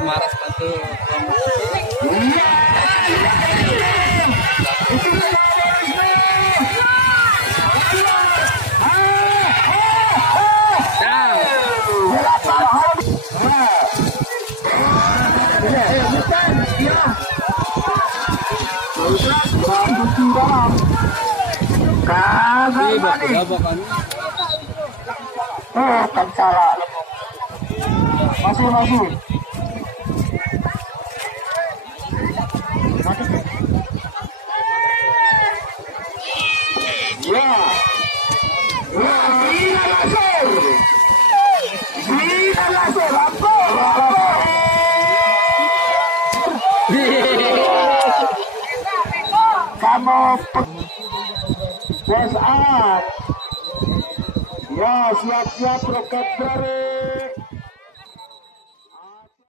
Maras bantu. Kan salah. Masih. Ya. Kamu Bos Ad. Ya, siap-siap roket dari